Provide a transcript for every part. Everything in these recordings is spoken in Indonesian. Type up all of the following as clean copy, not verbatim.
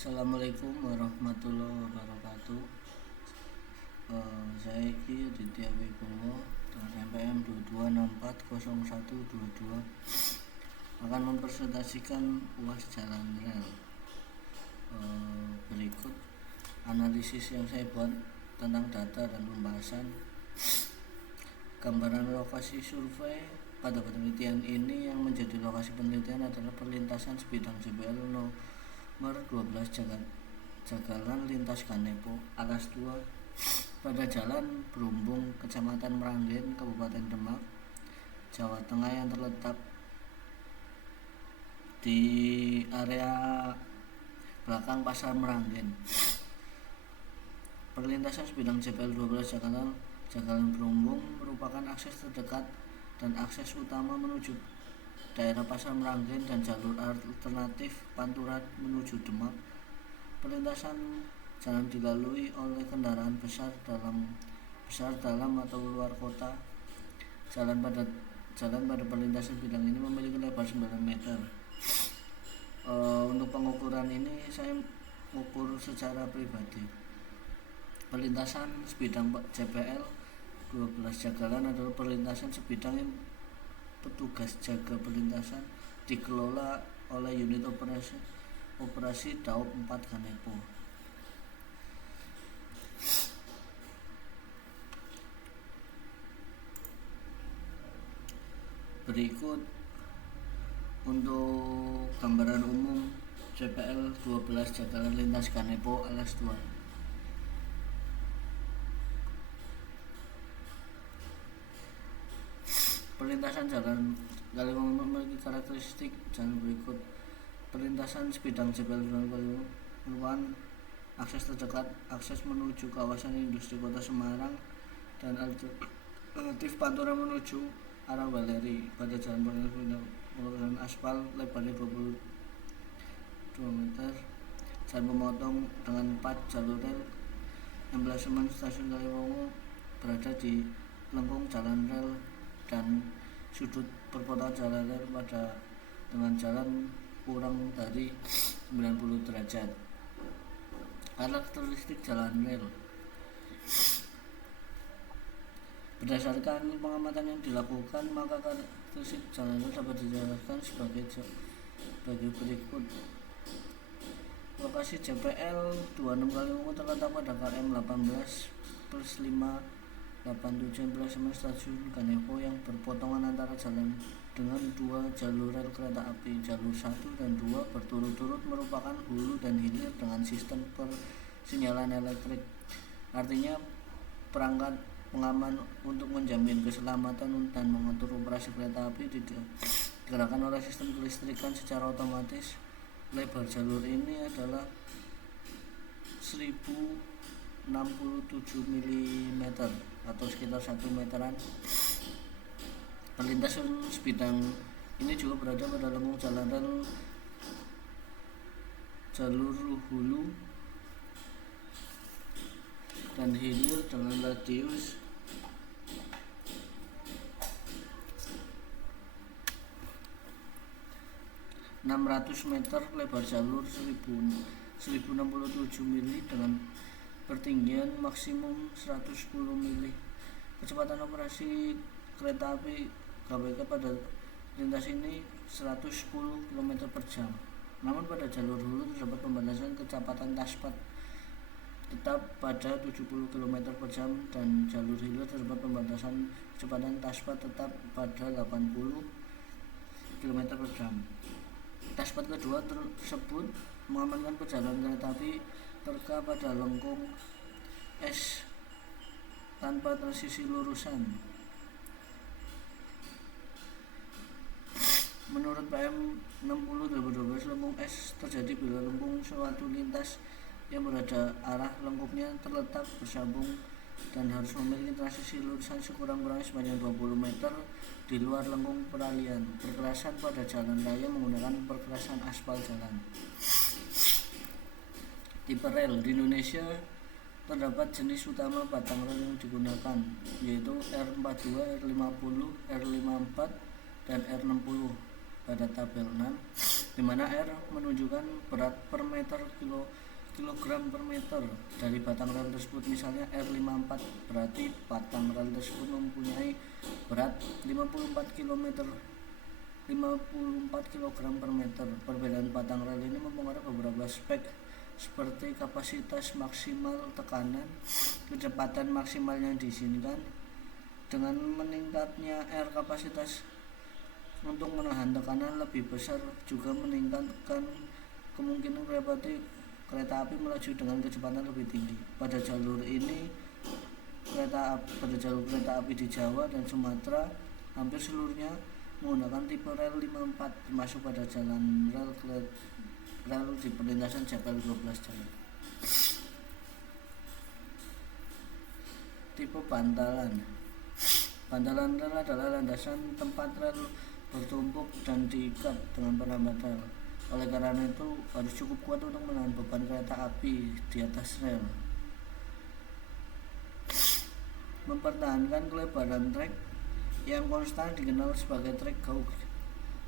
Assalamualaikum warahmatullahi wabarakatuh. Saya Aditya Wibowo dengan MPM 22640122 akan mempresentasikan UAS jalan rel. Berikut analisis yang saya buat tentang data dan pembahasan. Gambaran lokasi survei pada penelitian ini. Yang menjadi lokasi penelitian adalah perlintasan sebidang JPL nomor 12 Jagalan lintas Ganepo Alas 2 pada Jalan Brumbung, Kecamatan Meranggen, Kabupaten Demak, Jawa Tengah, yang terletak di area belakang Pasar Meranggen. Perlintasan sebidang JPL 12 Jagalan Brumbung merupakan akses terdekat dan akses utama menuju daerah Pasar Meranggen dan jalur alternatif Pantura menuju Demak. Perlintasan jalan dilalui oleh kendaraan besar dalam atau luar kota. Jalan pada perlintasan bidang ini memiliki lebar 9 meter. Untuk pengukuran ini saya mengukur secara pribadi. Perlintasan sebidang JPL 12 Jagalan adalah perlintasan sebidang yang petugas jaga perlintasan dikelola oleh unit operasi Daob 4 Ganepo. Berikut untuk gambaran umum JPL 12 Jagalan lintas Ganepo Alas 2. Perlintasan jalan Kaliwungu memiliki karakteristik jalan berikut. Perlintasan sebidang JPL merupakan akses terdekat, akses menuju kawasan industri Kota Semarang, dan alternatif Pantura menuju arah Waleri. Pada jalan penggunaan aspal lebarnya 22 meter. Jalan pemotong dengan 4 jalur rel. Emblasemen stasiun Kaliwungu berada di lengkung jalan rel dan sudut perpotongan jalan rel dengan jalan kurang dari 90 derajat. Karakteristik jalan rel. Berdasarkan pengamatan yang dilakukan, maka karakteristik jalan rel dapat dijelaskan sebagai berikut. Lokasi JPL 26 Kaliwungu terletak pada KM 18+587 stasiun Ganepo yang berpotongan antara jalan dengan 2 jalur rel kereta api. Jalur 1 dan 2 berturut-turut merupakan hulu dan hilir dengan sistem persinyalan elektrik. Artinya perangkat pengaman untuk menjamin keselamatan dan mengatur operasi kereta api digerakkan oleh sistem kelistrikan secara otomatis. Lebar jalur ini adalah 1067 mm atau sekitar 1 meteran. Perlintasan sebidang ini juga berada pada lengkung jalan rel jalur hulu dan hilir dengan radius 600 meter. Lebar jalur 1067 mili dengan pertinggian maksimum 110 mili. Kecepatan operasi kereta api KBK pada lintas ini 110 km per jam. Namun pada jalur hulu terdapat pembatasan kecepatan taspat tetap pada 70 km per jam, dan jalur hilir terdapat pembatasan kecepatan taspat tetap pada 80 km per jam. Taspat kedua tersebut mengamankan perjalanan kereta api terka pada lengkung S tanpa transisi lurusan. Menurut PM 60 2012, lengkung S terjadi bila lengkung suatu lintas yang berada arah lengkungnya terletak bersambung dan harus memiliki transisi lurusan sekurang-kurangnya sepanjang 20 meter di luar lengkung peralihan. Perkerasan pada jalan raya menggunakan perkerasan aspal jalan. Tipe rel di Indonesia terdapat jenis utama batang rel yang digunakan, yaitu R42, R50, R54, dan R60. Pada tabel 6 di mana R menunjukkan berat per meter kilogram per meter dari batang rel tersebut. Misalnya R54, berarti batang rel tersebut mempunyai berat 54 kg per meter. Perbedaan batang rel ini mempengaruhi beberapa spek seperti kapasitas maksimal tekanan, kecepatan maksimal yang diizinkan. Dengan meningkatnya R, kapasitas untuk menahan tekanan lebih besar juga meningkatkan kemungkinan kereta api melaju dengan kecepatan lebih tinggi. Pada jalur kereta api di Jawa dan Sumatera hampir seluruhnya menggunakan tipe rel 54, termasuk pada jalan rel di perlintasan Jepel 12 jalur. Tipe bantalan. Bantalan rel adalah landasan tempat rel bertumpuk dan diikat dengan penambat rel. Oleh karena itu harus cukup kuat untuk menahan beban kereta api di atas rel. Mempertahankan kelebaran trek yang konstan dikenal sebagai trek gauge,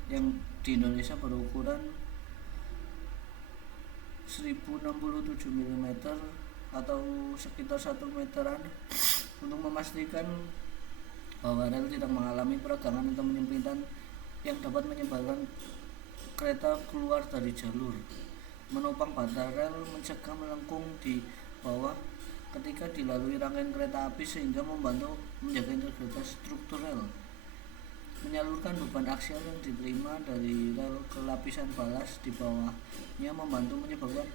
yang di Indonesia berukuran 1067 mm atau sekitar 1 meteran, untuk memastikan bahwa rel tidak mengalami peregangan atau penyempitan yang dapat menyebabkan kereta keluar dari jalur. Menopang bantal rel mencegah melengkung di bawah ketika dilalui rangkaian kereta api, sehingga membantu menjaga integritas struktur rel. Menyalurkan beban aksial yang diterima dari rel ke lapisan balas di bawahnya membantu menyebabkan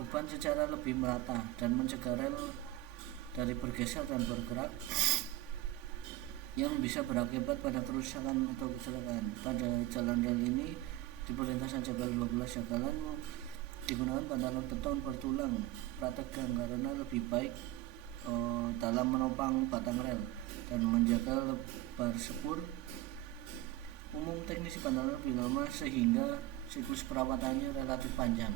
beban secara lebih merata dan mencegah rel dari bergeser dan bergerak yang bisa berakibat pada kerusakan atau kecelakaan. Pada jalan rel ini di perlintasan Jepel 12 Jagalan digunakan bantalan beton bertulang prategang karena lebih baik dalam menopang batang rel dan menjaga lebar sepur. Umum teknisi bantalan lebih lama sehingga siklus perawatannya relatif panjang.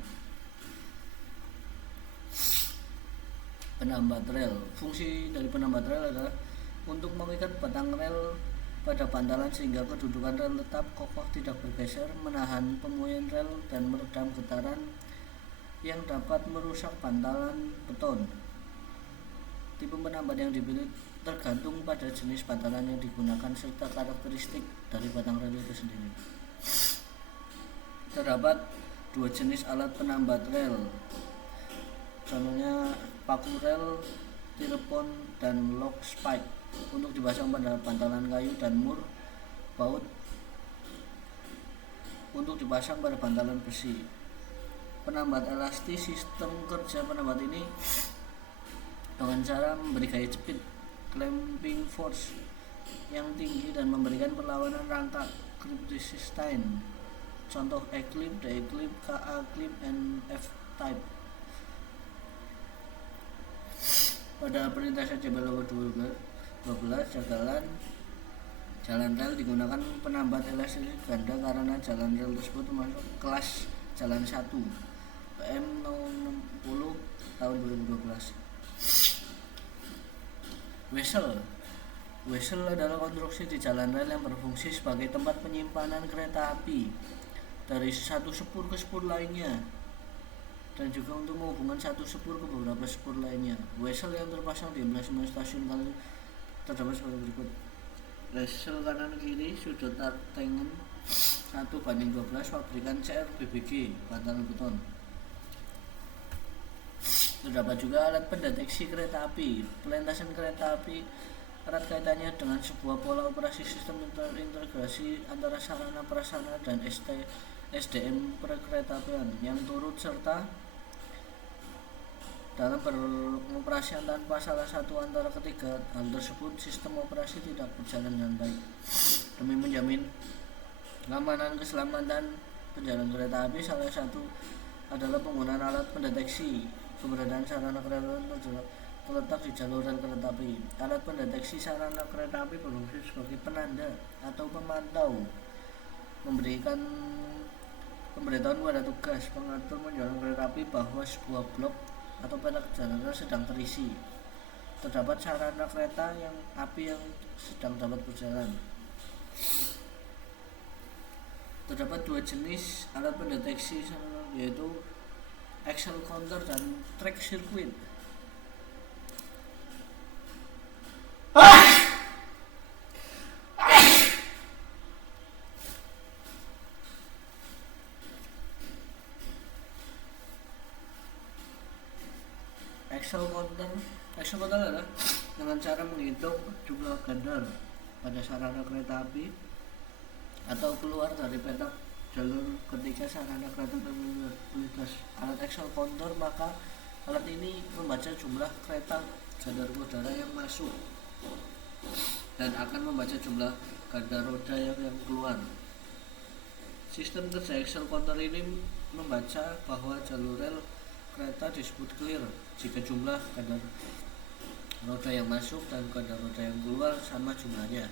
Penambat rel. Fungsi dari penambat rel adalah untuk mengikat batang rel pada bantalan sehingga kedudukan rel tetap kokoh, tidak bergeser, menahan pemuaian rel dan meredam getaran yang dapat merusak bantalan beton. Tipe penambat yang dipilih tergantung pada jenis bantalan yang digunakan serta karakteristik dari batang rel itu sendiri. Terdapat 2 jenis alat penambat rel, contohnya paku rel, telepon, dan lock spike untuk dipasang pada bantalan kayu, dan mur baut untuk dipasang pada bantalan besi. Penambat elastis. Sistem kerja penambat ini dengan cara memberi gaya jepit clamping force yang tinggi dan memberikan perlawanan rangka grip resistance. Contoh E-clip, D-clip, KA clip, and F-type. Pada perlintasan Jepel 12 Jagalan, jalan rel digunakan penambat elastis ganda karena jalan rel tersebut termasuk kelas jalan 1 PM 060 tahun 2012. Wesel adalah konstruksi di jalan rel yang berfungsi sebagai tempat penyimpanan kereta api dari satu sepur ke sepur lainnya, dan juga untuk menghubungkan satu sepur ke beberapa sepur lainnya. Wesel yang terpasang di emblasmen stasiun kali terdapat sebagai berikut. Wesel kanan kiri sudut tangen 1:12, pabrikan CR BBG, bantalan beton. Terdapat juga alat pendeteksi kereta api. Perlintasan kereta api erat kaitannya dengan sebuah pola operasi sistem terintegrasi antara sarana prasarana dan SDM perkeretaapian yang turut serta dalam pengoperasian. Tanpa salah satu antara ketiga hal tersebut, sistem operasi tidak berjalan dengan baik. Demi menjamin keamanan keselamatan perjalanan kereta api, salah satu adalah penggunaan alat pendeteksi keberadaan sarana kereta terletak di jalur rel kereta api. Alat pendeteksi sarana kereta api berfungsi sebagai penanda atau pemantau, memberikan pemberitahuan kepada tugas pengatur perjalanan kereta api bahwa sebuah blok atau peta jalan rel sedang terisi. Terdapat sarana kereta api yang sedang dapat berjalan. Terdapat dua jenis alat pendeteksi yaitu axle counter dan track circuit. Axle counter adalah dengan cara menghitung jumlah gandar pada sarana kereta api atau keluar dari petak jalur ketika sarana kereta melintas. Alat axle counter, maka alat ini membaca jumlah kereta gandar udara yang masuk dan akan membaca jumlah gandar roda yang keluar. Sistem kerja axle counter ini membaca bahwa jalur rel kereta disebut clear jika jumlah gandar roda yang masuk dan gandar roda yang keluar sama jumlahnya.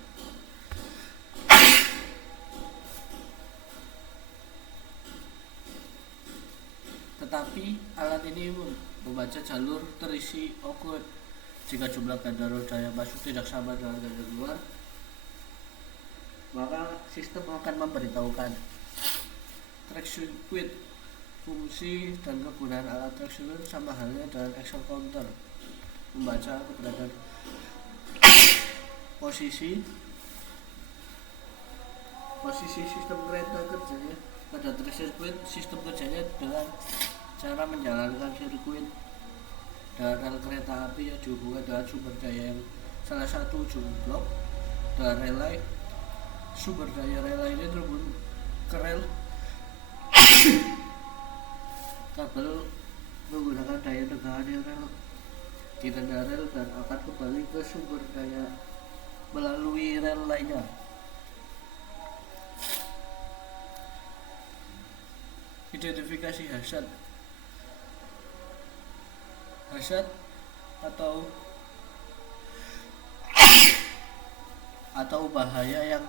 Tetapi alat ini membaca jalur terisi awkward jika jumlah gandar roda yang masuk tidak sama dengan gandar keluar, maka sistem akan memberitahukan. Track circuit. Fungsi dan kegunaan alat track circuit sama halnya dengan axle counter, membaca keberadaan posisi sistem kereta kerjanya. Pada track circuit, sistem kerjanya dengan cara menjalankan sirkuit dan rel kereta api yang dihubungkan dengan sumber daya yang salah satu ujung blok dan relay. Sumber daya relay ini terhubung ke rel kabel menggunakan daya tegangan yang rel ditanda rel dan akan kembali ke sumber daya melalui rel lainnya. Identifikasi hazard atau bahaya yang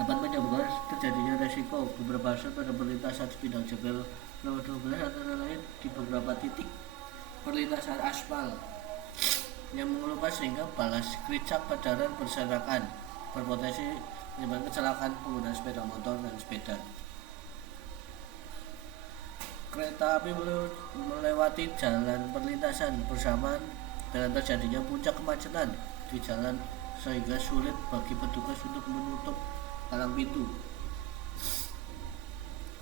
dapat menyebabkan terjadinya resiko. Beberapa hazard pada perlintasan sepidang jebel nomor 12 antara lain di beberapa titik perlintasan aspal yang mengelupas sehingga balas kricak pada rel berserakan, berpotensi menyebabkan kecelakaan pengguna sepeda motor dan sepeda. Kereta api melewati jalan perlintasan bersamaan dengan terjadinya puncak kemacetan di jalan sehingga sulit bagi petugas untuk menutup palang pintu.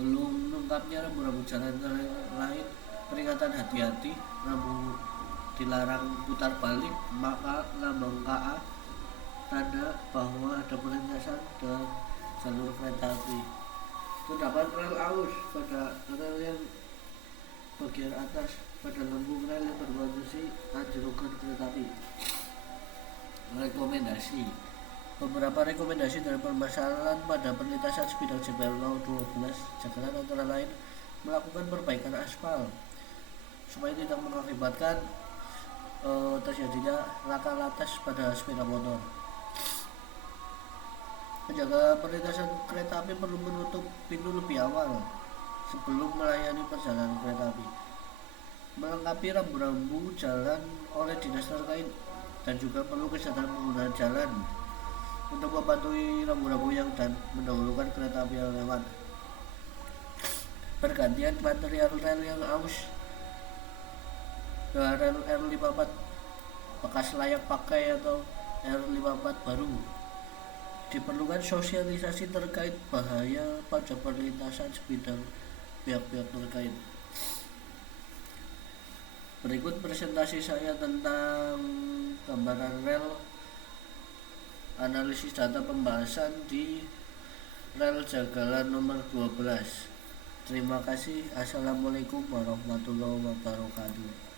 Belum lengkapnya rambu-rambu jalan lain peringatan hati-hati, rambu dilarang putar balik, maka lambang KA tanda bahwa ada perlintasan dan jalur kereta api. Terdapat rel aus pada rel yang bagian atas pada lambung rel yang berposisi anjlokkan kereta api. Rekomendasi. Beberapa rekomendasi dari permasalahan pada perlintasan sepidang jebel 12 Jakarta antara lain melakukan perbaikan aspal supaya tidak mengakibatkan terjadinya laka lantas pada sepeda motor. Penjaga perlintasan kereta api perlu menutup pintu lebih awal sebelum melayani perjalanan kereta api, melengkapi rambu-rambu jalan oleh dinas terkait, dan juga perlu kesadaran penggunaan jalan untuk mematuhi rambu-rambu yang dan mendahulukan kereta api yang lewat. Pergantian material rel yang aus dengan rel R54 bekas layak pakai atau R54 baru. Diperlukan sosialisasi terkait bahaya pada perlintasan sepidang pihak-pihak terkait. Berikut presentasi saya tentang gambaran rel, analisis data pembahasan di rel Jagalan nomor 12. Terima kasih. Assalamualaikum warahmatullahi wabarakatuh.